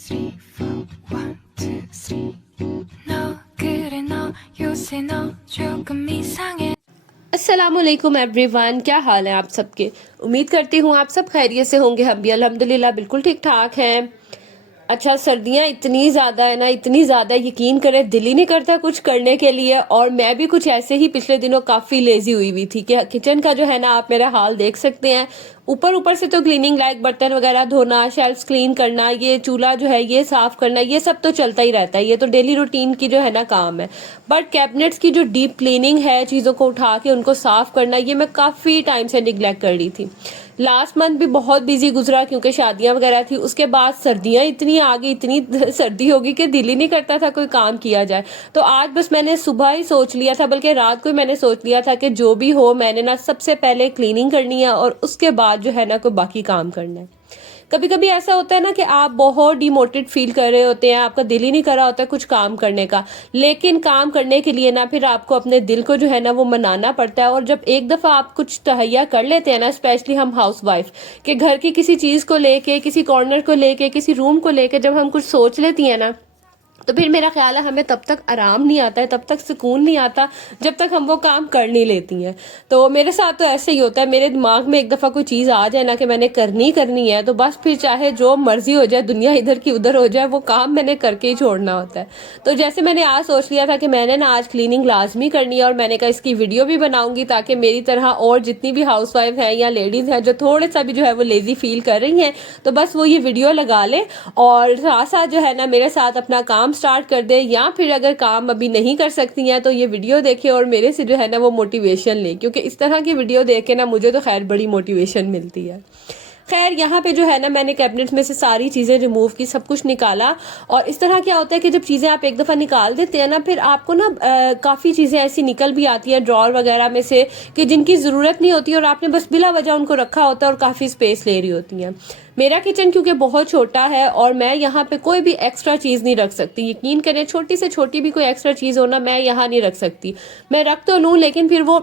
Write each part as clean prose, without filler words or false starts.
three, four, one, two, three. 너 그래 너 요새 너 조금 이상해. अस्सलामुअलैकुम everyone, क्या हाल है आप सबके। उम्मीद करती हूँ आप सब खैरियत से होंगे। हम भी अल्हम्दुलिल्लाह बिल्कुल ठीक ठाक हैं। अच्छा, सर्दियाँ इतनी ज़्यादा है ना, इतनी ज़्यादा, यकीन करें दिल ही नहीं करता कुछ करने के लिए। और मैं भी कुछ ऐसे ही पिछले दिनों काफ़ी लेजी हुई हुई थी कि किचन का जो है ना, आप मेरा हाल देख सकते हैं। ऊपर से तो क्लीनिंग लाइक बर्तन वगैरह धोना, शेल्फ्स क्लीन करना, ये चूल्हा जो है ये साफ करना, ये सब तो चलता ही रहता है। ये तो डेली रूटीन की जो है ना काम है। बट कैबिनेट्स की जो डीप क्लीनिंग है, चीज़ों को उठा के उनको साफ करना, ये मैं काफ़ी टाइम से निगलेक्ट कर रही थी। लास्ट मंथ भी बहुत बिजी गुजरा क्योंकि शादियां वगैरह थी। उसके बाद सर्दियां इतनी आ गई, इतनी सर्दी होगी कि दिल ही नहीं करता था कोई काम किया जाए। तो आज बस मैंने सुबह ही सोच लिया था, बल्कि रात को ही मैंने सोच लिया था कि जो भी हो, मैंने ना सबसे पहले क्लीनिंग करनी है और उसके बाद जो है ना कोई बाकी काम करना है। कभी कभी ऐसा होता है ना कि आप बहुत डिमोटिवेट फील कर रहे होते हैं, आपका दिल ही नहीं कर रहा होता है कुछ काम करने का, लेकिन काम करने के लिए ना फिर आपको अपने दिल को जो है ना वो मनाना पड़ता है। और जब एक दफा आप कुछ तहैया कर लेते हैं ना, स्पेशली हम हाउस वाइफ के घर की किसी चीज को लेके, किसी कॉर्नर को लेके, किसी रूम को लेके जब हम कुछ सोच लेती है ना, तो फिर मेरा ख्याल है हमें तब तक आराम नहीं आता है, तब तक सुकून नहीं आता जब तक हम वो काम कर नहीं लेती हैं। तो मेरे साथ तो ऐसे ही होता है। मेरे दिमाग में एक दफ़ा कोई चीज़ आ जाए ना कि मैंने करनी है, तो बस फिर चाहे जो मर्जी हो जाए, दुनिया इधर की उधर हो जाए, वो काम मैंने करके ही छोड़ना होता है। तो जैसे मैंने आज सोच लिया था कि मैंने ना आज क्लीनिंग लाजमी करनी है, और मैंने कहा इसकी वीडियो भी बनाऊंगी ताकि मेरी तरह और जितनी भी हाउस वाइफ हैं या लेडीज़ हैं जो थोड़े सा भी जो है वो लेजी फील कर रही हैं, तो बस वो ये वीडियो लगा लें और साथ साथ जो है ना मेरे साथ अपना काम स्टार्ट कर दे। या फिर अगर काम अभी नहीं कर सकती हैं तो ये वीडियो देखें और मेरे से जो है ना वो मोटिवेशन लें, क्योंकि इस तरह की वीडियो देख के ना मुझे तो खैर बड़ी मोटिवेशन मिलती है। खैर, यहाँ पे जो है ना मैंने कैबिनेट में से सारी चीज़ें रिमूव की, सब कुछ निकाला। और इस तरह क्या होता है कि जब चीज़ें आप एक दफ़ा निकाल देते हैं ना, फिर आपको ना काफ़ी चीज़ें ऐसी निकल भी आती हैं ड्रॉर वगैरह में से कि जिनकी ज़रूरत नहीं होती और आपने बस बिला वजह उनको रखा होता है और काफ़ी स्पेस ले रही होती हैं। मेरा किचन क्योंकि बहुत छोटा है और मैं यहाँ पे कोई भी एक्स्ट्रा चीज़ नहीं रख सकती। यकीन करें, छोटी से छोटी भी कोई एक्स्ट्रा चीज़ हो ना, मैं यहाँ नहीं रख सकती। मैं रख तो लूँ लेकिन फिर वो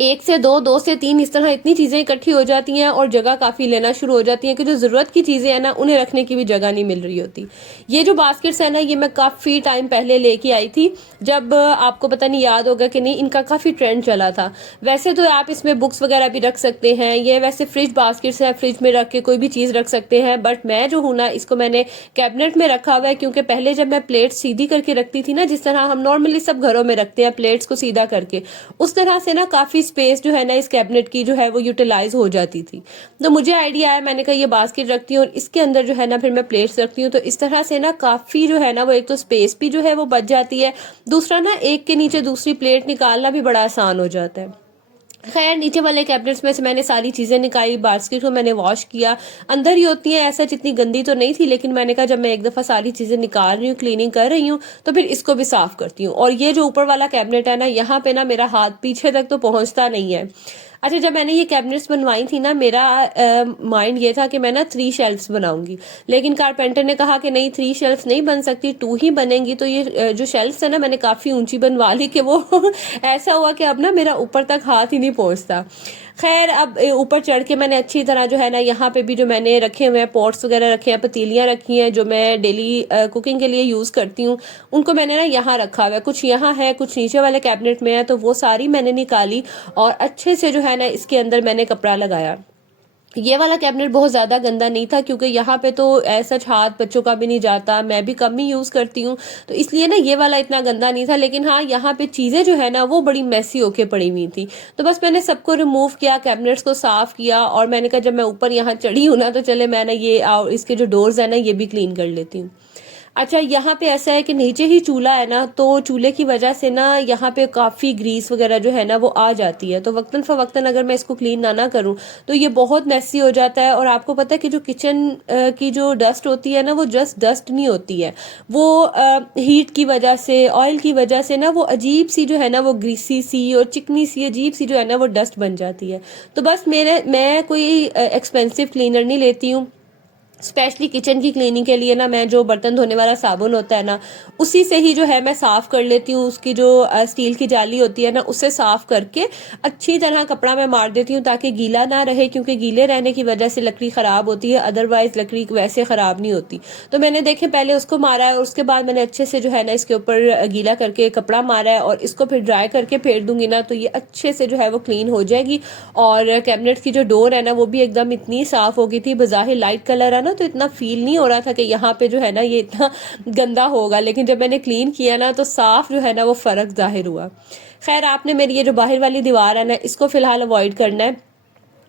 एक से दो, दो से तीन, इस तरह इतनी चीजें इकट्ठी हो जाती हैं और जगह काफी लेना शुरू हो जाती हैं कि जो जरूरत की चीजें हैं ना उन्हें रखने की भी जगह नहीं मिल रही होती। ये जो बास्केट्स है ना, ये मैं काफी टाइम पहले लेके आई थी, जब आपको पता नहीं याद होगा कि नहीं, इनका काफी ट्रेंड चला था। वैसे तो आप इसमें बुक्स वगैरह भी रख सकते हैं, ये वैसे फ्रिज बास्केट्स है, फ्रिज में रख के कोई भी चीज रख सकते हैं। बट मैं जो हूँ ना, इसको मैंने कैबिनेट में रखा हुआ है, क्योंकि पहले जब मैं प्लेट सीधी करके रखती थी ना, जिस तरह हम नॉर्मली सब घरों में रखते हैं प्लेट्स को सीधा करके, उस तरह से ना काफी स्पेस जो है ना इस कैबिनेट की जो है वो यूटिलाइज हो जाती थी। तो मुझे आइडिया आया, मैंने कहा ये बास्केट रखती हूँ और इसके अंदर जो है ना फिर मैं प्लेट्स रखती हूँ। तो इस तरह से ना काफी जो है ना वो एक तो स्पेस भी जो है वो बच जाती है, दूसरा ना एक के नीचे दूसरी प्लेट निकालना भी बड़ा आसान हो जाता है। खैर, नीचे वाले कैबिनेट्स में से मैंने सारी चीजें निकाली, बास्केट को मैंने वॉश किया। अंदर ही होती हैं, ऐसा जितनी गंदी तो नहीं थी, लेकिन मैंने कहा जब मैं एक दफा सारी चीजें निकाल रही हूँ, क्लीनिंग कर रही हूँ, तो फिर इसको भी साफ करती हूँ। और ये जो ऊपर वाला कैबिनेट है ना, यहाँ पे ना मेरा हाथ पीछे तक तो पहुंचता नहीं है। अच्छा, जब मैंने ये कैबिनेट्स बनवाई थी ना, मेरा माइंड ये था कि मैं ना 3 शेल्फ्स बनाऊंगी, लेकिन कारपेंटर ने कहा कि नहीं, 3 शेल्फ्स नहीं बन सकती, 2 ही बनेंगी। तो ये जो शेल्फ्स है ना, मैंने काफी ऊंची बनवा ली कि वो ऐसा हुआ कि अब ना मेरा ऊपर तक हाथ ही नहीं पहुंचता। खैर, अब ऊपर चढ़ के मैंने अच्छी तरह जो है ना, यहाँ पे भी जो मैंने रखे हुए हैं पॉट्स वगैरह रखे हैं, पतीलियाँ रखी हैं जो मैं डेली कुकिंग के लिए यूज करती हूँ, उनको मैंने ना यहाँ रखा हुआ है। कुछ यहाँ है, कुछ नीचे वाले कैबिनेट में है, तो वो सारी मैंने निकाली और अच्छे से जो है ना इसके अंदर मैंने कपड़ा लगाया। ये वाला कैबिनेट बहुत ज्यादा गंदा नहीं था, क्योंकि यहाँ पे तो ऐसा हाथ बच्चों का भी नहीं जाता, मैं भी कम ही यूज करती हूँ, तो इसलिए ना ये वाला इतना गंदा नहीं था। लेकिन हाँ, यहाँ पे चीजें जो है ना वो बड़ी मैसी होके पड़ी हुई थी। तो बस मैंने सबको रिमूव किया, कैबिनेट्स को साफ किया, और मैंने कहा जब मैं ऊपर यहाँ चढ़ी हूँ ना, तो चले मैं ना ये इसके जो डोर्स है ना ये भी क्लीन कर लेती हूँ। अच्छा, यहाँ पे ऐसा है कि नीचे ही चूल्हा है ना, तो चूल्हे की वजह से ना यहाँ पे काफ़ी ग्रीस वगैरह जो है ना वो आ जाती है। तो वक्तन फ़वक्तन अगर मैं इसको क्लीन ना करूँ तो ये बहुत मैसी हो जाता है। और आपको पता है कि जो किचन की जो डस्ट होती है ना, वो जस्ट डस्ट नहीं होती है, वो हीट की वजह से, ऑयल की वजह से ना वो अजीब सी जो है ना वो ग्रीसी सी और चिकनी सी अजीब सी जो है ना वो डस्ट बन जाती है। तो बस मैं कोई एक्सपेंसिव क्लीनर नहीं लेती हूँ, स्पेशली किचन की क्लीनिंग के लिए ना मैं जो बर्तन धोने वाला साबुन होता है ना, उसी से ही जो है मैं साफ़ कर लेती हूँ। उसकी जो स्टील की जाली होती है ना, उससे साफ़ करके अच्छी तरह कपड़ा मैं मार देती हूँ ताकि गीला ना रहे, क्योंकि गीले रहने की वजह से लकड़ी ख़राब होती है, अदरवाइज़ लकड़ी वैसे ख़राब नहीं होती। तो मैंने देखे पहले उसको मारा है और उसके बाद मैंने अच्छे से जो है ना इसके ऊपर गीला करके कपड़ा मारा है और इसको फिर ड्राई करके फेर दूंगी ना, तो ये अच्छे से जो है वो क्लीन हो जाएगी। और कैबिनेट की जो डोर है ना, वो भी एकदम इतनी साफ़ हो गई थी। बज़ाहिर लाइट कलर है ना, तो इतना फील नहीं हो रहा था कि यहाँ पे जो है ना ये इतना गंदा होगा, लेकिन जब मैंने क्लीन किया ना तो साफ जो है ना वो फ़र्क जाहिर हुआ। खैर, आपने मेरी ये जो बाहर वाली दीवार है ना, इसको फ़िलहाल अवॉइड करना है।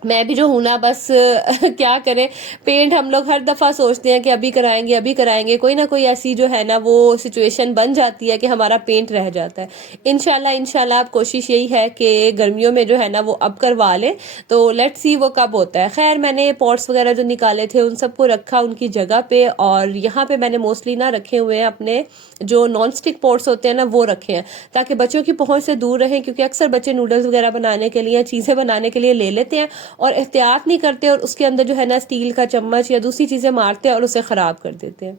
मैं भी जो हूँ ना बस क्या करें, पेंट हम लोग हर दफ़ा सोचते हैं कि अभी कराएंगे, कोई ना कोई ऐसी जो है ना वो सिचुएशन बन जाती है कि हमारा पेंट रह जाता है। इंशाल्लाह अब कोशिश यही है कि गर्मियों में जो है ना वो अब करवा लें, तो लेट्स सी वो कब होता है। खैर, मैंने पॉट्स वगैरह जो निकाले थे उन सबको रखा उनकी जगह पे, और यहाँ पे मैंने मोस्टली ना रखे हुए हैं अपने जो नॉन स्टिक पॉट्स होते हैं ना, वो रखे हैं ताकि बच्चों की पहुंच से दूर रहें, क्योंकि अक्सर बच्चे नूडल्स वगैरह बनाने के लिए, चीज़ें बनाने के लिए ले लेते हैं और एहतियात नहीं करते और उसके अंदर जो है ना स्टील का चम्मच या दूसरी चीज़ें मारते हैं और उसे ख़राब कर देते हैं।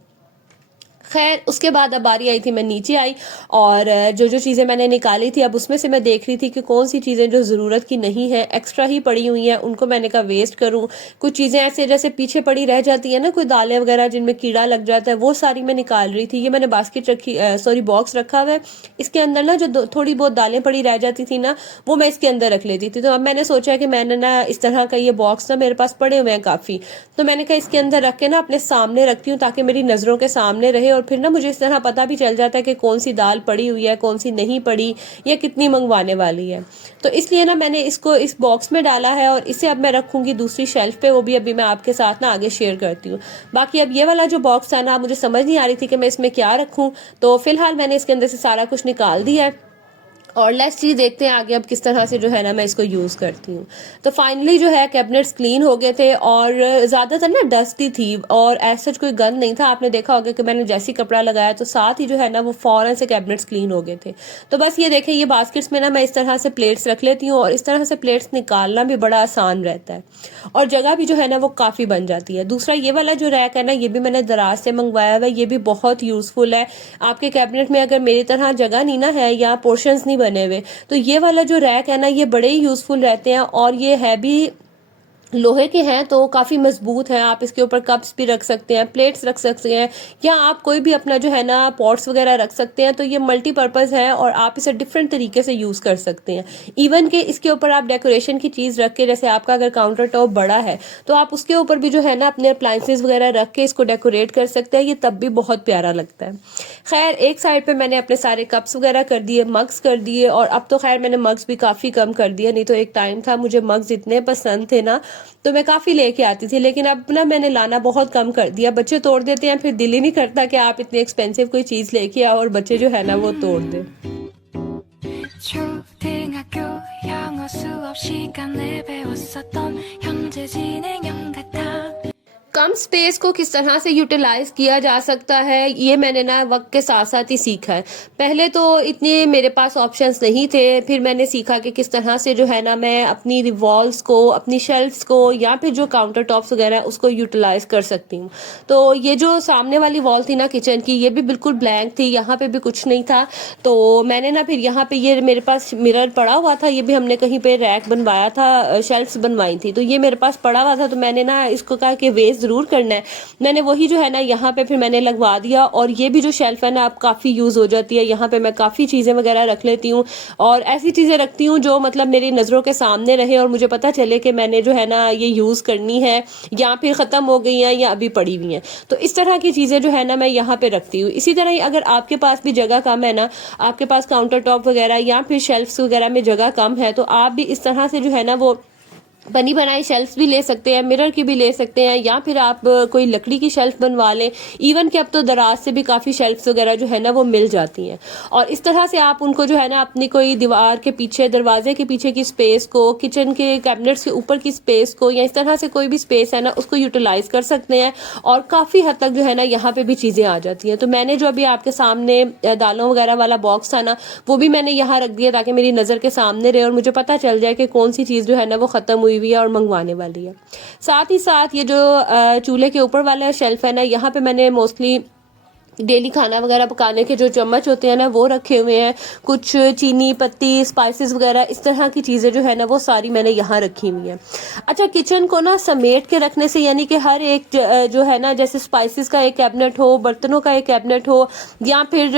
खैर, उसके बाद अब बारी आई थी, मैं नीचे आई और जो जो चीज़ें मैंने निकाली थी अब उसमें से मैं देख रही थी कि कौन सी चीज़ें जो ज़रूरत की नहीं है, एक्स्ट्रा ही पड़ी हुई हैं, उनको मैंने कहा वेस्ट करूं। कुछ चीज़ें ऐसे जैसे पीछे पड़ी रह जाती है ना, कोई दालें वगैरह जिनमें कीड़ा लग जाता है, वो सारी मैं निकाल रही थी। ये मैंने बास्केट रखी, सॉरी बॉक्स रखा हुआ है, इसके अंदर ना जो थोड़ी बहुत दालें पड़ी रह जाती थी ना, वो मैं इसके अंदर रख लेती थी। तो अब मैंने सोचा कि मैंने ना इस तरह का ये बॉक्स ना मेरे पास पड़े हुए हैं काफ़ी, तो मैंने कहा इसके अंदर रख के ना अपने सामने रखती हूँ ताकि मेरी नज़रों के सामने रहे, और फिर ना मुझे इस तरह पता भी चल जाता है कि कौन सी दाल पड़ी हुई है, कौन सी नहीं पड़ी, या कितनी मंगवाने वाली है। तो इसलिए ना मैंने इसको इस बॉक्स में डाला है और इसे अब मैं रखूंगी दूसरी शेल्फ पे, वो भी अभी मैं आपके साथ ना आगे शेयर करती हूँ। बाकी अब ये वाला जो बॉक्स था ना, मुझे समझ नहीं आ रही थी कि मैं इसमें क्या रखूं, तो फिलहाल मैंने इसके अंदर से सारा कुछ निकाल दिया है और लेट्स सी देखते हैं आगे अब किस तरह से जो है ना मैं इसको यूज़ करती हूँ। तो फाइनली जो है कैबिनेट्स क्लीन हो गए थे और ज़्यादातर ना डस्टी थी और ऐसा कोई गंद नहीं था। आपने देखा होगा कि मैंने जैसे ही कपड़ा लगाया तो साथ ही जो है ना वो फ़ौरन से कैबिनेट्स क्लीन हो गए थे। तो बस ये देखें, ये बास्केट्स में ना मैं इस तरह से प्लेट्स रख लेती हूँ और इस तरह से प्लेट्स निकालना भी बड़ा आसान रहता है और जगह भी जो है ना वो काफ़ी बन जाती है। दूसरा ये वाला जो रैक है ना, ये भी मैंने दराज से मंगवाया हुआ है, ये भी बहुत यूज़फुल है। आपके कैबिनेट में अगर मेरी तरह जगह नहीं ना है या पोर्शंस नहीं बने हुए, तो ये वाला जो रैक है ना, ये बड़े ही यूजफुल रहते हैं और ये है भी लोहे के हैं तो काफ़ी मजबूत है। आप इसके ऊपर कप्स भी रख सकते हैं, प्लेट्स रख सकते हैं, या आप कोई भी अपना जो है ना पॉट्स वगैरह रख सकते हैं। तो ये मल्टीपर्पज़ है और आप इसे डिफरेंट तरीके से यूज़ कर सकते हैं। इवन कि इसके ऊपर आप डेकोरेशन की चीज़ रख के, जैसे आपका अगर काउंटर टॉप बड़ा है तो आप उसके ऊपर भी जो है ना अपने अप्लाइंसेस वगैरह रख के इसको डेकोरेट कर सकते हैं, ये तब भी बहुत प्यारा लगता है। खैर, एक साइड पर मैंने अपने सारे कप्स वगैरह कर दिए, मग्स कर दिए, और अब तो खैर मैंने मग्स भी काफ़ी कम कर दिया। नहीं तो एक टाइम था मुझे मग्स इतने पसंद थे ना, तो मैं काफ़ी लेके आती थी, लेकिन अब ना मैंने लाना बहुत कम कर दिया। बच्चे तोड़ देते हैं, फिर दिल ही नहीं करता कि आप इतनी एक्सपेंसिव कोई चीज़ लेके आओ और बच्चे जो है ना वो तोड़ दें। 초등학교 영어 수업 시간에 배웠었던 형제 진행형 같아 कम स्पेस को किस तरह से यूटिलाइज किया जा सकता है, ये मैंने ना वक्त के साथ साथ ही सीखा है। पहले तो इतने मेरे पास ऑप्शंस नहीं थे, फिर मैंने सीखा कि किस तरह से जो है ना मैं अपनी वॉल्स को, अपनी शेल्फ्स को, या फिर जो काउंटर टॉप्स वगैरह उसको यूटिलाइज कर सकती हूँ। तो ये जो सामने वाली वॉल थी ना किचन की, ये भी बिल्कुल ब्लैंक थी, यहाँ पे भी कुछ नहीं था। तो मैंने ना फिर यहाँ पे ये मेरे पास मिरर पड़ा हुआ था, ये भी हमने कहीं पे रैक बनवाया था, शेल्फ्स बनवाई थी, तो ये मेरे पास पड़ा हुआ था। तो मैंने ना इसको कहा कि वेस्ट ज़रूर करना है, मैंने वही जो है ना यहाँ पे फिर मैंने लगवा दिया। और ये भी जो शेल्फ है ना अब काफ़ी यूज़ हो जाती है, यहाँ पे मैं काफ़ी चीज़ें वगैरह रख लेती हूँ और ऐसी चीज़ें रखती हूँ जो मतलब मेरी नज़रों के सामने रहे और मुझे पता चले कि मैंने जो है ना ये यूज़ करनी है या फिर ख़त्म हो गई हैं या अभी पड़ी हुई हैं। तो इस तरह की चीज़ें जो है ना मैं यहाँ पे रखती हूँ। इसी तरह ही अगर आपके पास भी जगह कम है ना, आपके पास काउंटर टॉप वगैरह या फिर शेल्फ्स वगैरह में जगह कम है, तो आप भी इस तरह से जो है ना वो बनी बनाई शेल्फ्स भी ले सकते हैं, मिरर की भी ले सकते हैं, या फिर आप कोई लकड़ी की शेल्फ बनवा लें। इवन कि अब तो दराज से भी काफ़ी शेल्फ्स वगैरह जो है ना वो मिल जाती हैं, और इस तरह से आप उनको जो है ना अपनी कोई दीवार के पीछे, दरवाजे के पीछे की स्पेस को, किचन के कैबिनेट्स के ऊपर की स्पेस को, या इस तरह से कोई भी स्पेस है ना उसको यूटिलाइज कर सकते हैं और काफ़ी हद तक जो है ना यहाँ पे भी चीज़ें आ जाती हैं। तो मैंने जो अभी आपके सामने दालों वगैरह वाला बॉक्स था ना, वो भी मैंने यहाँ रख दिया ताकि मेरी नज़र के सामने रहे और मुझे पता चल जाए कि कौन सी चीज़ जो है ना वो ख़त्म हुई हुई हुई है और मंगवाने वाली है। साथ ही साथ ये जो चूल्हे के ऊपर वाला शेल्फ है ना, यहाँ पे मैंने मोस्टली डेली खाना वगैरह पकाने के जो चम्मच होते हैं ना वो रखे हुए हैं। कुछ चीनी पत्ती स्पाइसेस वगैरह इस तरह की चीज़ें जो है ना वो सारी मैंने यहाँ रखी हुई हैं। अच्छा, किचन को ना समेट के रखने से, यानी कि हर एक जो है ना, जैसे स्पाइसेस का एक कैबिनेट हो, बर्तनों का एक कैबिनेट हो, या फिर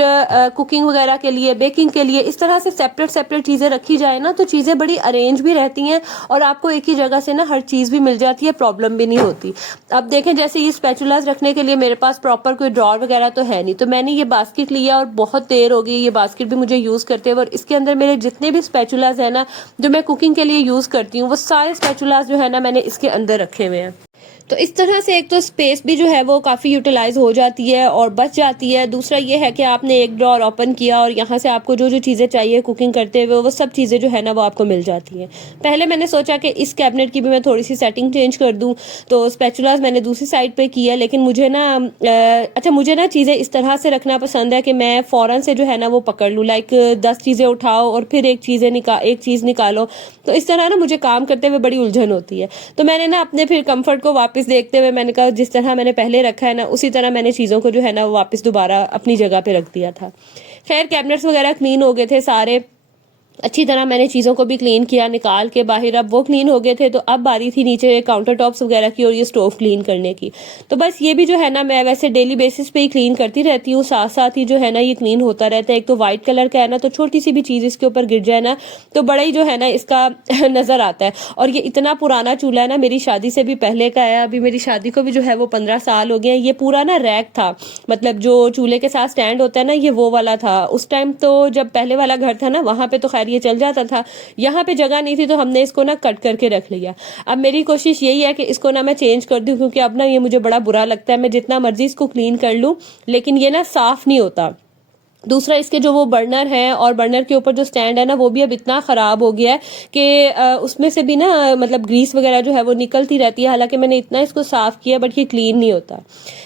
कुकिंग वगैरह के लिए, बेकिंग के लिए, इस तरह से सेपरेट सेपरेट चीज़ें रखी जाए ना तो चीज़ें बड़ी अरेंज भी रहती हैं और आपको एक ही जगह से ना हर चीज़ भी मिल जाती है, प्रॉब्लम भी नहीं होती। अब देखें, जैसे ये स्पैचुलास रखने के लिए मेरे पास प्रॉपर कोई ड्रॉर वगैरह तो है नहीं, तो मैंने ये बास्केट लिया और बहुत देर हो गई ये बास्केट भी मुझे यूज़ करते हुए, और इसके अंदर मेरे जितने भी स्पैचुलास है ना जो मैं कुकिंग के लिए यूज़ करती हूँ वो सारे स्पैचुलास जो है ना मैंने इसके अंदर रखे हुए हैं। तो इस तरह से एक तो स्पेस भी जो है वो काफ़ी यूटिलाइज हो जाती है और बच जाती है। दूसरा ये है कि आपने एक ड्रॉर ओपन किया और यहाँ से आपको जो जो चीज़ें चाहिए कुकिंग करते हुए वो सब चीज़ें जो है ना वो आपको मिल जाती हैं। पहले मैंने सोचा कि इस कैबिनेट की भी मैं थोड़ी सी सेटिंग चेंज कर दूँ, तो स्पैचुलास मैंने दूसरी साइड पे किया, लेकिन मुझे ना मुझे ना चीज़ें इस तरह से रखना पसंद है कि मैं फ़ौरन से जो है ना वो पकड़ लूँ, लाइक 10 चीज़ें उठाओ और फिर एक चीज़ निकालो, तो इस तरह ना मुझे काम करते हुए बड़ी उलझन होती है। तो मैंने ना अपने फिर कंफर्ट को वापस देखते हुए मैंने कहा जिस तरह मैंने पहले रखा है ना उसी तरह मैंने चीज़ों को जो है ना वापस दोबारा अपनी जगह पे रख दिया था। खैर, कैबिनेट्स वगैरह क्लीन हो गए थे सारे, अच्छी तरह मैंने चीज़ों को भी क्लीन किया निकाल के बाहर, अब वो क्लीन हो गए थे। तो अब बारी थी नीचे काउंटर टॉप्स वगैरह की और ये स्टोव क्लीन करने की। तो बस ये भी जो है ना मैं वैसे डेली बेसिस पे ही क्लीन करती रहती हूँ, साथ साथ ही जो है ना ये क्लीन होता रहता है। एक तो वाइट कलर का है ना, तो छोटी सी भी चीज़ इसके ऊपर गिर जाए ना तो बड़ा ही जो है ना इसका नज़र आता है। और ये इतना पुराना चूल्हा है ना, मेरी शादी से भी पहले का है, अभी मेरी शादी को भी जो है वो 15 साल हो गए हैं। ये पूरा ना रैक था, मतलब जो चूल्हे के साथ स्टैंड होता है ना ये वो वाला था। उस टाइम तो जब पहले वाला घर था ना वहाँ पे तो खैर ये चल जाता था, यहाँ पे जगह नहीं थी तो हमने इसको ना कट करके रख लिया। अब मेरी कोशिश यही है कि इसको ना मैं चेंज कर दूं, क्योंकि अब ना ये मुझे बड़ा बुरा लगता है। मैं जितना मर्जी इसको क्लीन कर लूं लेकिन ये ना साफ नहीं होता। दूसरा, इसके जो वो बर्नर है और बर्नर के ऊपर जो स्टैंड है ना वो भी अब इतना ख़राब हो गया है कि उसमें से भी ना मतलब ग्रीस वगैरह जो है वो निकलती रहती है। हालांकि मैंने इतना इसको साफ़ किया बट ये क्लीन नहीं होता।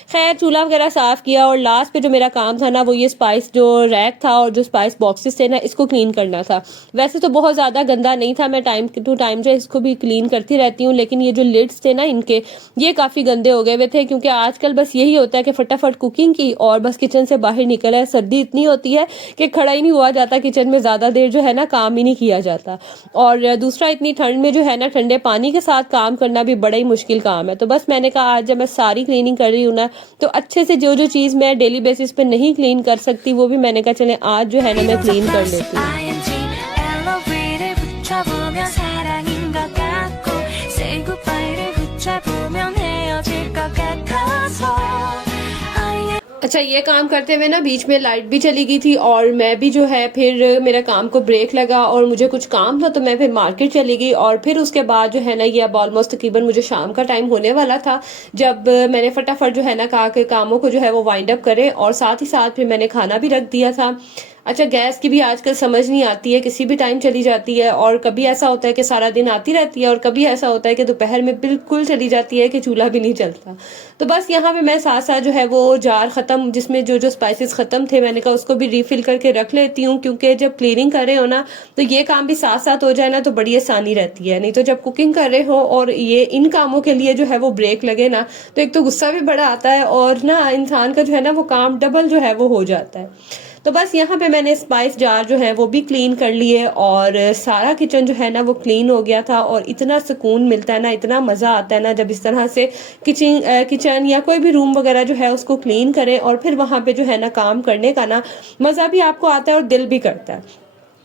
खैर, चूल्हा वगैरह साफ़ किया और लास्ट पे जो मेरा काम था ना वो ये स्पाइस जो रैक था और जो स्पाइस बॉक्सेस थे ना इसको क्लीन करना था। वैसे तो बहुत ज़्यादा गंदा नहीं था, मैं टाइम टू टाइम जो इसको भी क्लीन करती रहती हूँ, लेकिन ये जो लिड्स थे ना इनके ये काफ़ी गंदे हो गए हुए थे, क्योंकि आजकल बस यही होता है कि फटाफट कुकिंग की और बस किचन से बाहर निकला है। सर्दी इतनी होती है कि खड़ा ही नहीं हुआ जाता किचन में, ज़्यादा देर जो है ना काम ही नहीं किया जाता। और दूसरा, इतनी ठंड में जो है ना ठंडे पानी के साथ काम करना भी बड़ा ही मुश्किल काम है। तो बस मैंने कहा आज जब मैं सारी क्लीनिंग कर रही हूँ ना तो अच्छे से जो जो चीज़ मैं डेली बेसिस पे नहीं क्लीन कर सकती वो भी मैंने कहा चले आज जो है ना मैं क्लीन कर लेती हूँ। LOV를 붙여보면 사랑인 것 같고 Say goodbye를 붙여보면 헤어질 것 같아서 अच्छा, ये काम करते हुए ना बीच में लाइट भी चली गई थी और मैं भी जो है फिर मेरा काम को ब्रेक लगा और मुझे कुछ काम था तो मैं फिर मार्केट चली गई। और फिर उसके बाद जो है ना ये अब ऑलमोस्ट तकरीबन मुझे शाम का टाइम होने वाला था, जब मैंने फटाफट जो है ना कहा कि कामों को जो है वो वाइंड अप करें, और साथ ही साथ फिर मैंने खाना भी रख दिया था। अच्छा, गैस की भी आजकल समझ नहीं आती है, किसी भी टाइम चली जाती है, और कभी ऐसा होता है कि सारा दिन आती रहती है और कभी ऐसा होता है कि दोपहर में बिल्कुल चली जाती है कि चूल्हा भी नहीं चलता। तो बस यहाँ पे मैं साथ साथ जो है वो जार ख़त्म जिसमें जो जो स्पाइसेस ख़त्म थे मैंने कहा उसको भी रीफिल करके रख लेती हूँ, क्योंकि जब क्लीनिंग कर रहे हो ना तो ये काम भी साथ साथ हो जाए ना तो बड़ी आसानी रहती है। नहीं तो जब कुकिंग कर रहे हो और ये इन कामों के लिए जो है वो ब्रेक लगे ना तो एक तो गुस्सा भी बड़ा आता है और ना इंसान का जो है ना वो काम डबल जो है वो हो जाता है। तो बस यहाँ पे मैंने स्पाइस जार जो है वो भी क्लीन कर लिए और सारा किचन जो है ना वो क्लीन हो गया था। और इतना सुकून मिलता है ना, इतना मज़ा आता है ना जब इस तरह से किचन या कोई भी रूम वगैरह जो है उसको क्लीन करें और फिर वहाँ पे जो है ना काम करने का ना मज़ा भी आपको आता है और दिल भी करता है।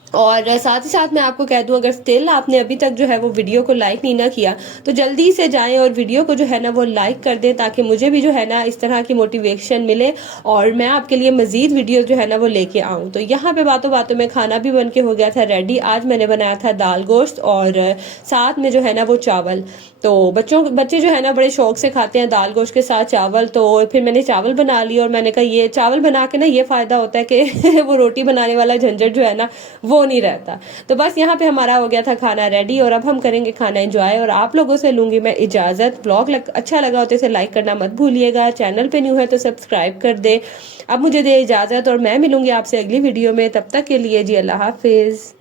और साथ ही साथ मैं आपको कह दूं, अगर स्टिल आपने अभी तक जो है वो वीडियो को लाइक नहीं ना किया तो जल्दी से जाएं और वीडियो को जो है ना वो लाइक कर दें, ताकि मुझे भी जो है ना इस तरह की मोटिवेशन मिले और मैं आपके लिए मज़ीद वीडियो जो है ना वो लेके आऊँ। तो यहाँ पे बातों बातों में खाना भी बन के हो गया था रेडी। आज मैंने बनाया था दाल गोश्त और साथ में जो है ना वो चावल। तो बच्चे जो है ना बड़े शौक से खाते हैं दाल गोश्त के साथ चावल, तो फिर मैंने चावल बना लिए और मैंने कहा ये चावल बना के ना ये फ़ायदा होता है कि वो रोटी बनाने वाला झंझट जो है ना वो नहीं रहता। तो बस यहाँ पे हमारा हो गया था खाना रेडी और अब हम करेंगे खाना एंजॉय और आप लोगों से लूंगी मैं इजाज़त। ब्लॉग अच्छा लगा हो तो इसे लाइक करना मत भूलिएगा, चैनल पे न्यू है तो सब्सक्राइब कर दे। अब मुझे दे इजाज़त और मैं मिलूंगी आपसे अगली वीडियो में, तब तक के लिए जी अल्लाह हाफिज़।